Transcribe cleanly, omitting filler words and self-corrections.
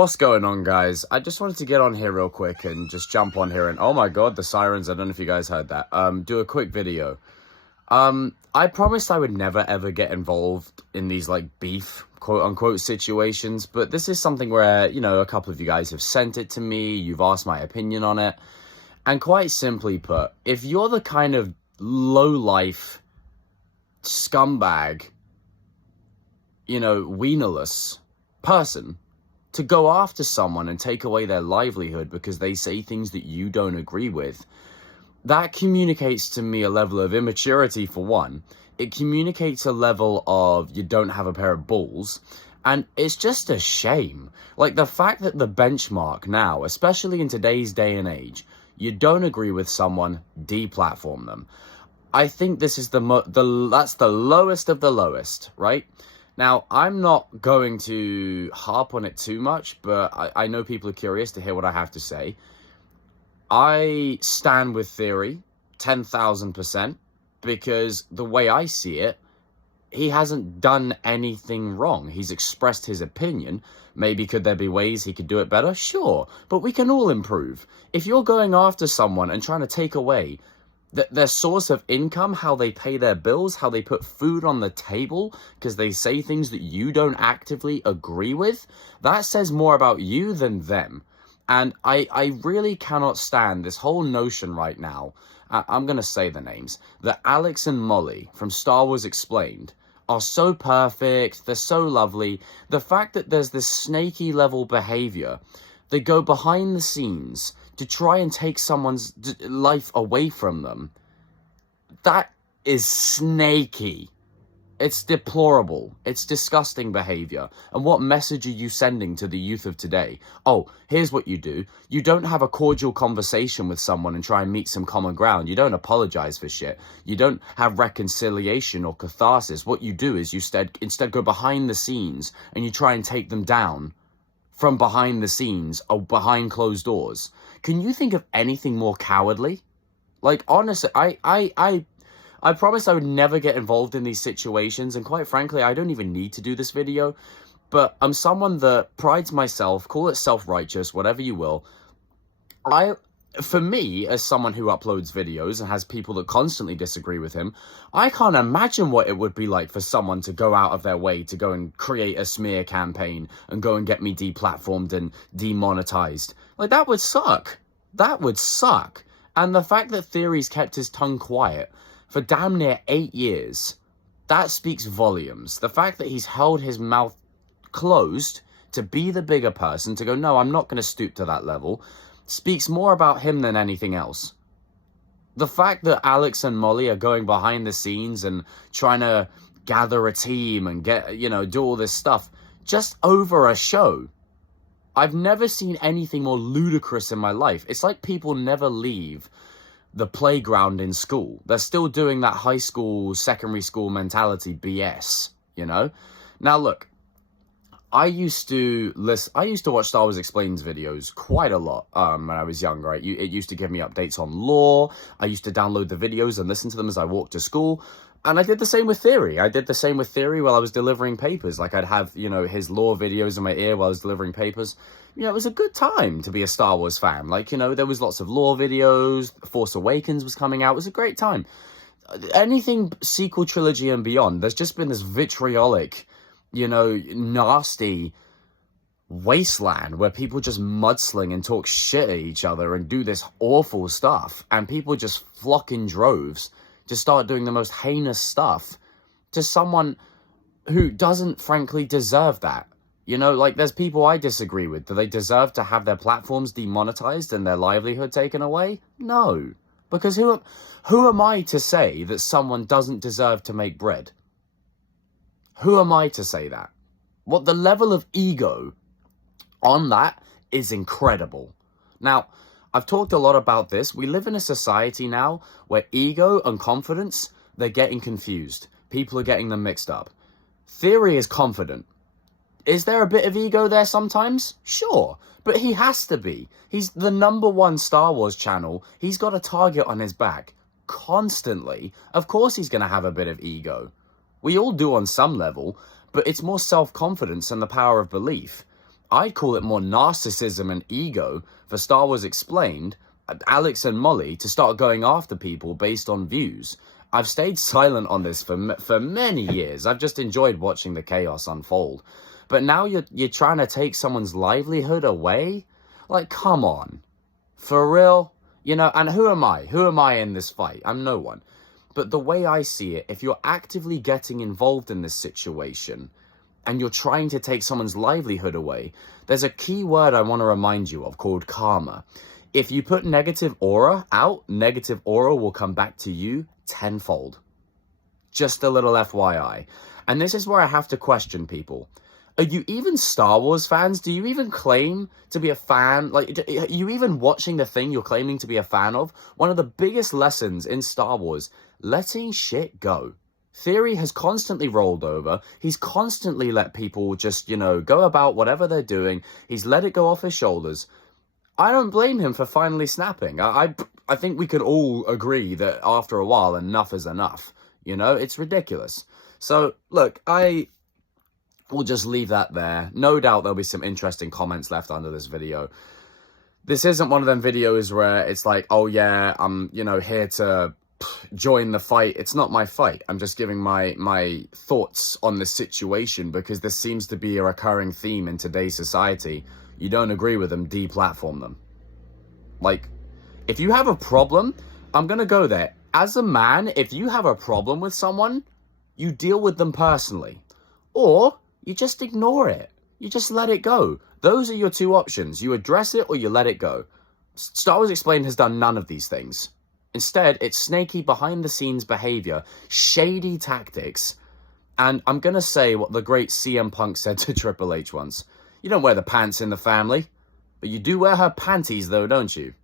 What's going on, guys? I just wanted to get on here real quick and just jump on here and, oh my god, the sirens, I don't know if you guys heard that, do a quick video. I promised I would never ever get involved in these like beef quote unquote situations, but this is something where, you know, a couple of you guys have sent it to me, you've asked my opinion on it, and quite simply put, if you're the kind of low-life scumbag, you know, wienerless person to go after someone and take away their livelihood because they say things that you don't agree with, that communicates to me a level of immaturity, for one. It communicates a level of you don't have a pair of balls, and it's just a shame. Like, the fact that the benchmark now, especially in today's day and age, you don't agree with someone, deplatform them. I think this is that's the lowest of the lowest, right? Now, I'm not going to harp on it too much, but I know people are curious to hear what I have to say. I stand with Theory 10,000%, because the way I see it, he hasn't done anything wrong. He's expressed his opinion. Maybe could there be ways he could do it better? Sure, but we can all improve. If you're going after someone and trying to take away their source of income, how they pay their bills, how they put food on the table, because they say things that you don't actively agree with, that says more about you than them. And I really cannot stand this whole notion right now, I'm going to say the names, that Alex and Molly from Star Wars Explained are so perfect, they're so lovely. The fact that there's this snaky level behavior, they go behind the scenes to try and take someone's life away from them, that is snaky. It's deplorable. It's disgusting behavior. And what message are you sending to the youth of today? Oh, here's what you do. You don't have a cordial conversation with someone and try and meet some common ground. You don't apologize for shit. You don't have reconciliation or catharsis. What you do is you instead go behind the scenes and you try and take them down from behind the scenes or behind closed doors. Can you think of anything more cowardly? Like, honestly, I promised I would never get involved in these situations, and quite frankly, I don't even need to do this video, but I'm someone that prides myself, call it self-righteous, whatever you will. For me, as someone who uploads videos and has people that constantly disagree with him, I can't imagine what it would be like for someone to go out of their way to go and create a smear campaign and go and get me deplatformed and demonetized. Like, that would suck. That would suck. And the fact that Theory's kept his tongue quiet for damn near 8 years, that speaks volumes. The fact that he's held his mouth closed to be the bigger person, to go, no, I'm not going to stoop to that level, speaks more about him than anything else. The fact that Alex and Molly are going behind the scenes and trying to gather a team and get, you know, do all this stuff just over a show. I've never seen anything more ludicrous in my life. It's like people never leave the playground in school. They're still doing that high school, secondary school mentality BS, you know? Now, look, I used to watch Star Wars Explains videos quite a lot when I was younger. It used to give me updates on lore. I used to download the videos and listen to them as I walked to school. And I did the same with Theory. I did the same with Theory while I was delivering papers. Like, I'd have, you know, his lore videos in my ear while I was delivering papers. You know, it was a good time to be a Star Wars fan. Like, you know, there was lots of lore videos. Force Awakens was coming out. It was a great time. Anything sequel trilogy and beyond, there's just been this vitriolic, you know, nasty wasteland where people just mudsling and talk shit at each other and do this awful stuff. And people just flock in droves to start doing the most heinous stuff to someone who doesn't, frankly, deserve that. You know, like, there's people I disagree with. Do they deserve to have their platforms demonetized and their livelihood taken away? No. Because who am I to say that someone doesn't deserve to make bread? Who am I to say that? What the level of ego on that is incredible. Now, I've talked a lot about this. We live in a society now where ego and confidence, they're getting confused. People are getting them mixed up. Theory is confident. Is there a bit of ego there sometimes? Sure, but he has to be. He's the #1 Star Wars channel. He's got a target on his back constantly. Of course he's going to have a bit of ego. We all do on some level, but it's more self-confidence and the power of belief. I'd call it more narcissism and ego for Star Wars Explained, Alex and Molly, to start going after people based on views. I've stayed silent on this for many years. I've just enjoyed watching the chaos unfold. But now you're trying to take someone's livelihood away? Like, come on. For real? You know, and who am I? Who am I in this fight? I'm no one. But the way I see it, if you're actively getting involved in this situation and you're trying to take someone's livelihood away, there's a key word I want to remind you of called karma. If you put negative aura out, negative aura will come back to you tenfold. Just a little FYI. And this is where I have to question people. Are you even Star Wars fans? Do you even claim to be a fan? Like, are you even watching the thing you're claiming to be a fan of? One of the biggest lessons in Star Wars, letting shit go. Theory has constantly rolled over. He's constantly let people just, you know, go about whatever they're doing. He's let it go off his shoulders. I don't blame him for finally snapping. I think we could all agree that after a while, enough is enough. You know, it's ridiculous. So, look, we'll just leave that there. No doubt there'll be some interesting comments left under this video. This isn't one of them videos where it's like, oh yeah, I'm, you know, here to join the fight. It's not my fight. I'm just giving my thoughts on the situation because this seems to be a recurring theme in today's society. You don't agree with them, deplatform them. Like, if you have a problem, I'm gonna go there. As a man, if you have a problem with someone, you deal with them personally. Or you just ignore it. You just let it go. Those are your two options. You address it or you let it go. Star Wars Explained has done none of these things. Instead, it's snaky behind-the-scenes behavior, shady tactics, and I'm going to say what the great CM Punk said to Triple H once. You don't wear the pants in the family, but you do wear her panties though, don't you?